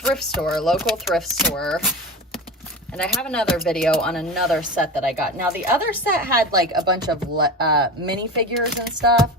thrift store, local thrift store. And I have another video on another set that I got. Now, the other set had like a bunch of minifigures and stuff.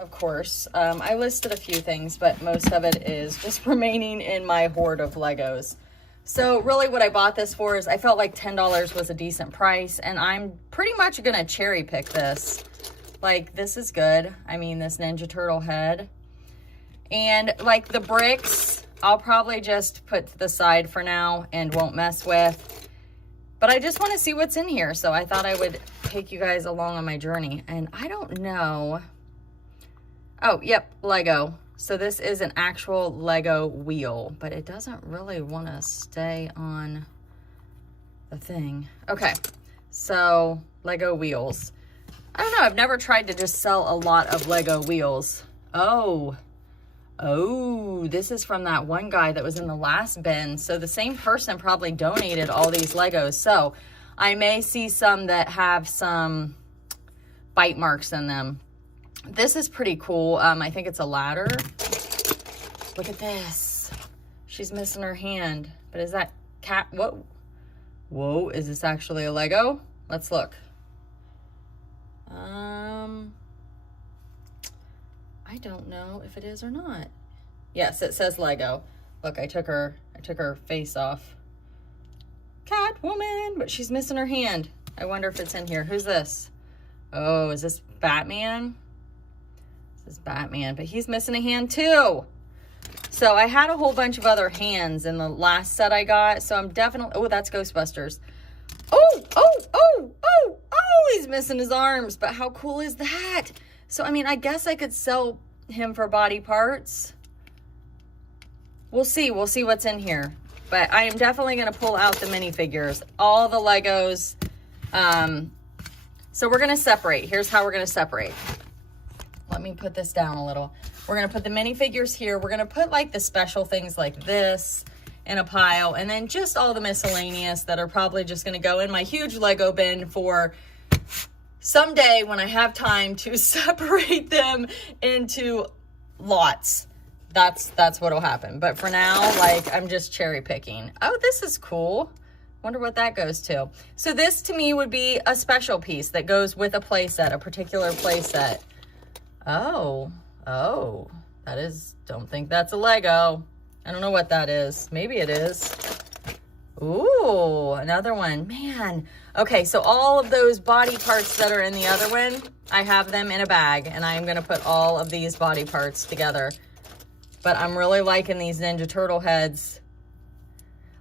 Of course, I listed a few things, but most of it is just remaining in my hoard of Legos. So really what I bought this for is I felt like $10 was a decent price, and I'm pretty much gonna cherry pick this. Like, this is good. I mean, this Ninja Turtle head. And like the bricks, I'll probably just put to the side for now and won't mess with. But I just want to see what's in here, so I thought I would take you guys along on my journey. And I don't know. Oh, yep, Lego. So this is an actual Lego wheel, but it doesn't really want to stay on the thing. Okay, so Lego wheels. I don't know, I've never tried to just sell a lot of Lego wheels. Oh, this is from that one guy that was in the last bin. So the same person probably donated all these Legos. So I may see some that have some bite marks in them. This is pretty cool. I think it's a ladder. Look at this. She's missing her hand. But is that cat? Whoa. Whoa, is this actually a Lego? Let's look. I don't know if it is or not. Yes, it says Lego. Look, I took her face off. Catwoman, but she's missing her hand. I wonder if it's in here. Who's this? Oh, is this Batman? This is Batman, but he's missing a hand too. So I had a whole bunch of other hands in the last set I got. So I'm definitely, oh, that's Ghostbusters. Oh, he's missing his arms, but how cool is that? So, I mean, I guess I could sell him for body parts. We'll see what's in here. But I am definitely going to pull out the minifigures, all the Legos. So we're going to separate. Here's how we're going to separate. Let me put this down a little. We're going to put the minifigures here. We're going to put like the special things like this in a pile, and then just all the miscellaneous that are probably just going to go in my huge Lego bin for someday when I have time to separate them into lots. That's what'll happen. But for now, like, I'm just cherry picking. Oh, this is cool. Wonder what that goes to. So this to me would be a special piece that goes with a play set, a particular play set. Oh, that is, don't think that's a Lego. I don't know what that is. Maybe it is. Ooh, another one. Man. Okay, so all of those body parts that are in the other one, I have them in a bag, and I'm going to put all of these body parts together. But I'm really liking these Ninja Turtle heads.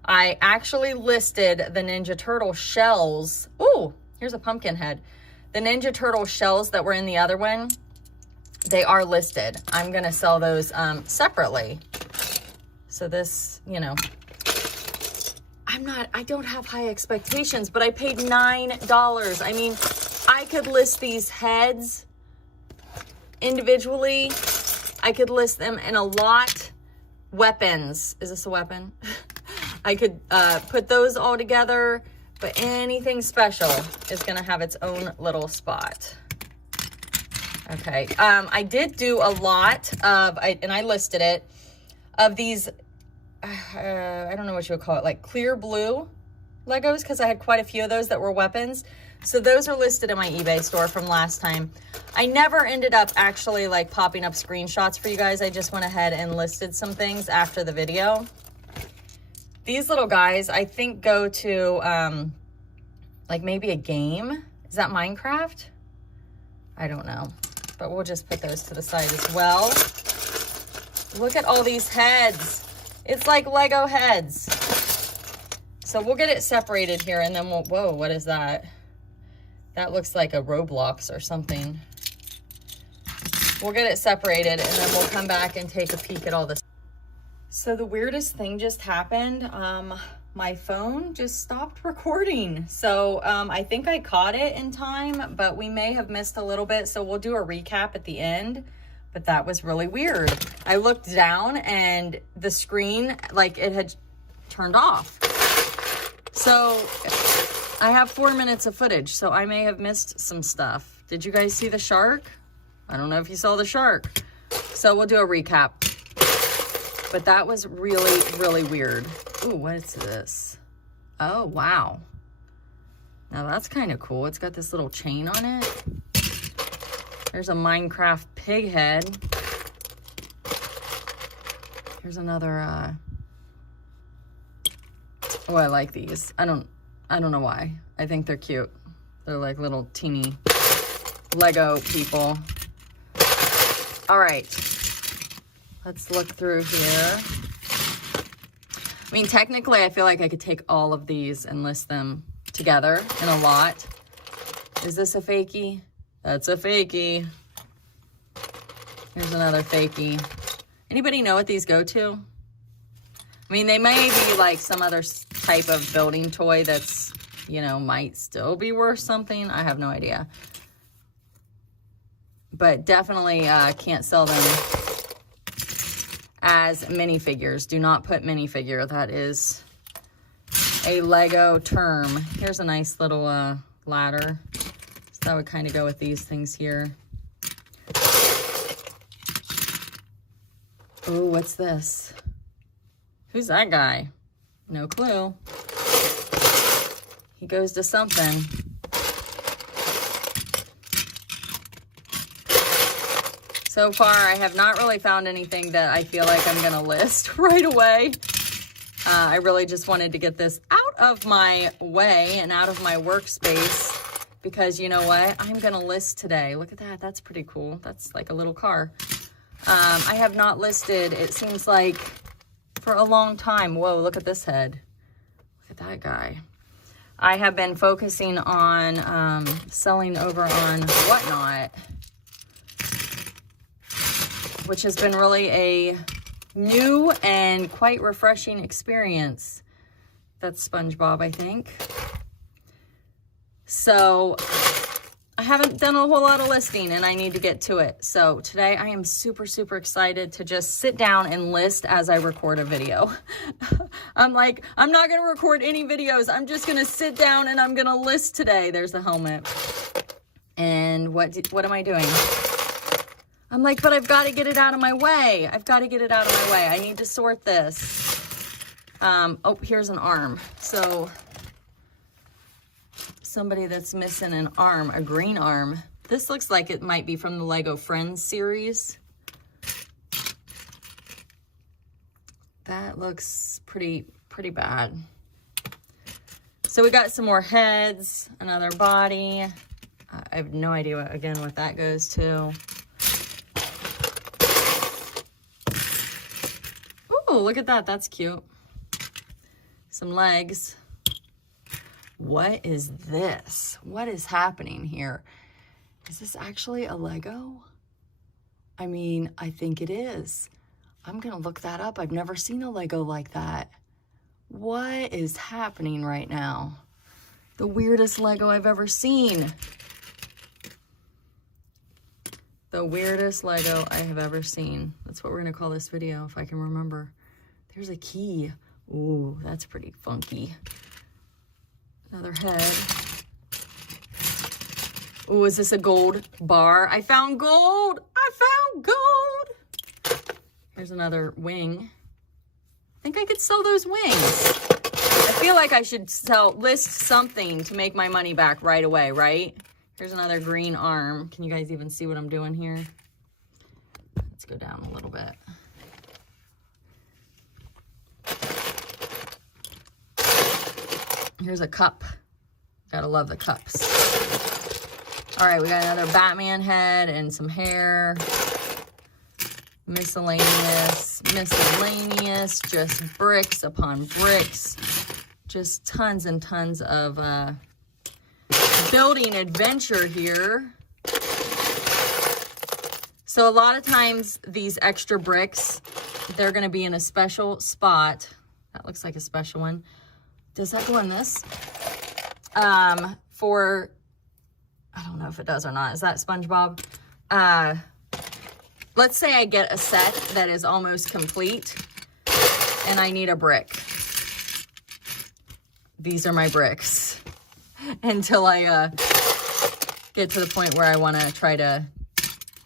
I actually listed the Ninja Turtle shells. Ooh, here's a pumpkin head. The Ninja Turtle shells that were in the other one, they are listed. I'm going to sell those separately. So this, you know, I don't have high expectations, but I paid $9. I mean, I could list these heads individually. I could list them in a lot. Weapons. Is this a weapon? I could put those all together, but anything special is going to have its own little spot. Okay. I did do a lot of, and I listed it, of these, I don't know what you would call it, like clear blue Legos, because I had quite a few of those that were weapons. So those are listed in my eBay store from last time. I never ended up actually like popping up screenshots for you guys. I just went ahead and listed some things after the video. These little guys, I think, go to like maybe a game. Is that Minecraft? I don't know, but we'll just put those to the side as well. Look at all these heads. It's like Lego heads. So we'll get it separated here, and then we'll, whoa, what is that? That looks like a Roblox or something. We'll get it separated, and then we'll come back and take a peek at all this. So the weirdest thing just happened. My phone just stopped recording. So I think I caught it in time, but we may have missed a little bit. So we'll do a recap at the end. But that was really weird. I looked down and the screen, like, it had turned off. So I have 4 minutes of footage, so I may have missed some stuff. Did you guys see the shark? I don't know if you saw the shark. So we'll do a recap. But that was really, really weird. Ooh, what is this? Oh, wow. Now that's kind of cool. It's got this little chain on it. There's a Minecraft pig head. Here's another, oh, I like these. I don't know why. I think they're cute. They're like little teeny Lego people. All right. Let's look through here. I mean, technically, I feel like I could take all of these and list them together in a lot. Is this a fakie? That's a fakie. Here's another fakie. Anybody know what these go to? I mean, they may be like some other type of building toy that's, you know, might still be worth something. I have no idea. But definitely can't sell them as minifigures. Do not put minifigure. That is a Lego term. Here's a nice little ladder. So that would kind of go with these things here. Oh, what's this? Who's that guy? No clue. He goes to something. So far, I have not really found anything that I feel like I'm gonna list right away. I really just wanted to get this out of my way and out of my workspace because you know what? I'm gonna list today. Look at that, that's pretty cool. That's like a little car. I have not listed, it seems like, for a long time. Whoa, look at this head. Look at that guy. I have been focusing on selling over on Whatnot, which has been really a new and quite refreshing experience. That's SpongeBob, I think. So I haven't done a whole lot of listing and I need to get to it. So today I am super, super excited to just sit down and list as I record a video. I'm like, I'm not gonna record any videos. I'm just gonna sit down and I'm gonna list today. There's the helmet. And what am I doing? I'm like, but I've got to get it out of my way. I've got to get it out of my way. I need to sort this. Oh, here's an arm. So somebody that's missing an arm, a green arm. This looks like it might be from the Lego Friends series. That looks pretty bad. So we got some more heads, another body. I have no idea what that goes to. Oh, look at that. That's cute. Some legs. What is this? What is happening here? Is this actually a Lego? I mean, I think it is. I'm going to look that up. I've never seen a Lego like that. What is happening right now? The weirdest Lego I've ever seen. The weirdest Lego I have ever seen. That's what we're going to call this video, if I can remember. There's a key. Ooh, that's pretty funky. Another head. Ooh, is this a gold bar? I found gold! I found gold! Here's another wing. I think I could sell those wings. I feel like I should list something to make my money back right away, right? Here's another green arm. Can you guys even see what I'm doing here? Let's go down a little bit. Here's a cup. Gotta love the cups. All right, we got another Batman head and some hair. Miscellaneous, just bricks upon bricks. Just tons and tons of building adventure here. So a lot of times these extra bricks, they're gonna be in a special spot. That looks like a special one. Does that go in this? For, I don't know if it does or not. Is that SpongeBob? Let's say I get a set that is almost complete and I need a brick. These are my bricks until I get to the point where I want to try to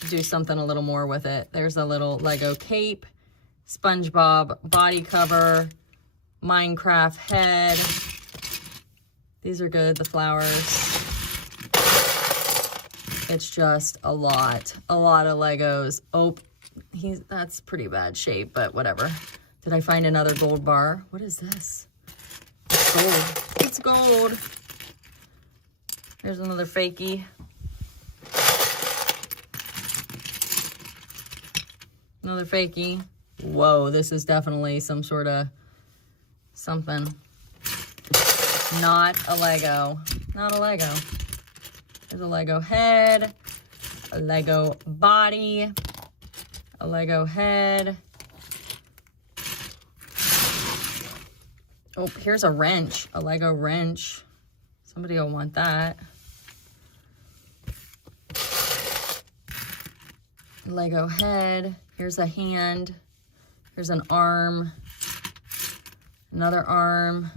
do something a little more with it. There's a little Lego cape. SpongeBob body cover, Minecraft head. These are good, the flowers. It's just a lot of Legos. Oh, that's pretty bad shape, but whatever. Did I find another gold bar? What is this? It's gold. It's gold. There's another fakie. Another fakie. Whoa, this is definitely some sort of something. Not a Lego. Not a Lego. There's a Lego head, a Lego body, a Lego head. Oh, here's a wrench, a Lego wrench. Somebody will want that. Lego head. Here's a hand. Here's an arm. Another arm.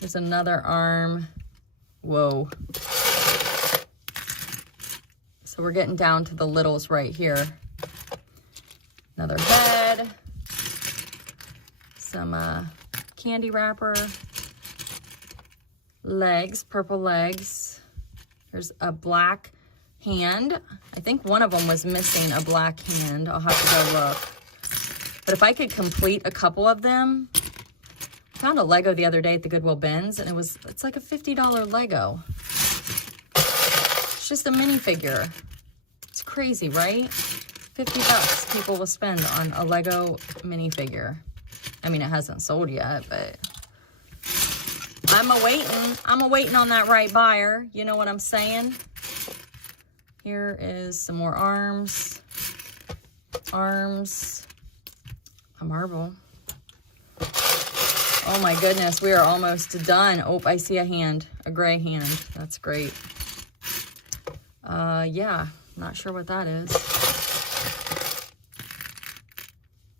Here's another arm. Whoa. So we're getting down to the littles right here. Another head. Some candy wrapper. Legs, purple legs. There's a black hand. I think one of them was missing a black hand. I'll have to go look. But if I could complete a couple of them, I found a Lego the other day at the Goodwill bins, and it's like a $50 Lego. It's just a minifigure. It's crazy, right? 50 bucks people will spend on a Lego minifigure. I mean, it hasn't sold yet, but I'm a-waiting on that right buyer. You know what I'm saying? Here is some more arms. Arms. A marble. Oh my goodness, we are almost done. Oh, I see a hand, a gray hand. That's great. Yeah, not sure what that is.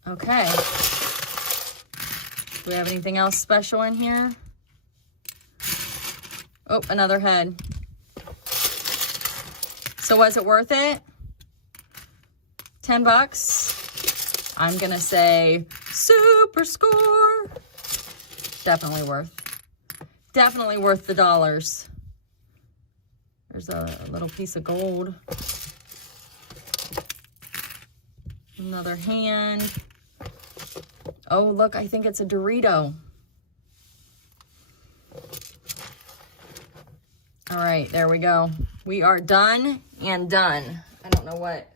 Okay. Do we have anything else special in here? Oh, another head. So was it worth it? 10 bucks? I'm gonna say super score. Definitely worth the dollars. There's a little piece of gold. Another hand. Oh, look, I think it's a Dorito. All right, there we go. We are done and done. I don't know what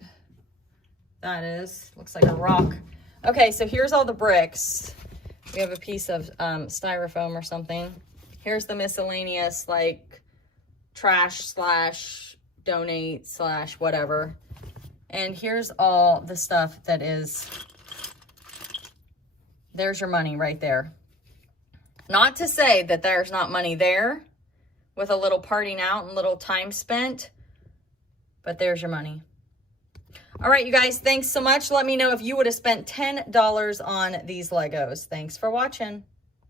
that is. Looks like a rock. Okay, so here's all the bricks. We have a piece of styrofoam or something. Here's the miscellaneous, like, trash slash donate slash whatever. And here's all the stuff that is, there's your money right there. Not to say that there's not money there with a little partying out and little time spent, but there's your money. All right, you guys, thanks so much. Let me know if you would have spent $10 on these Legos. Thanks for watching.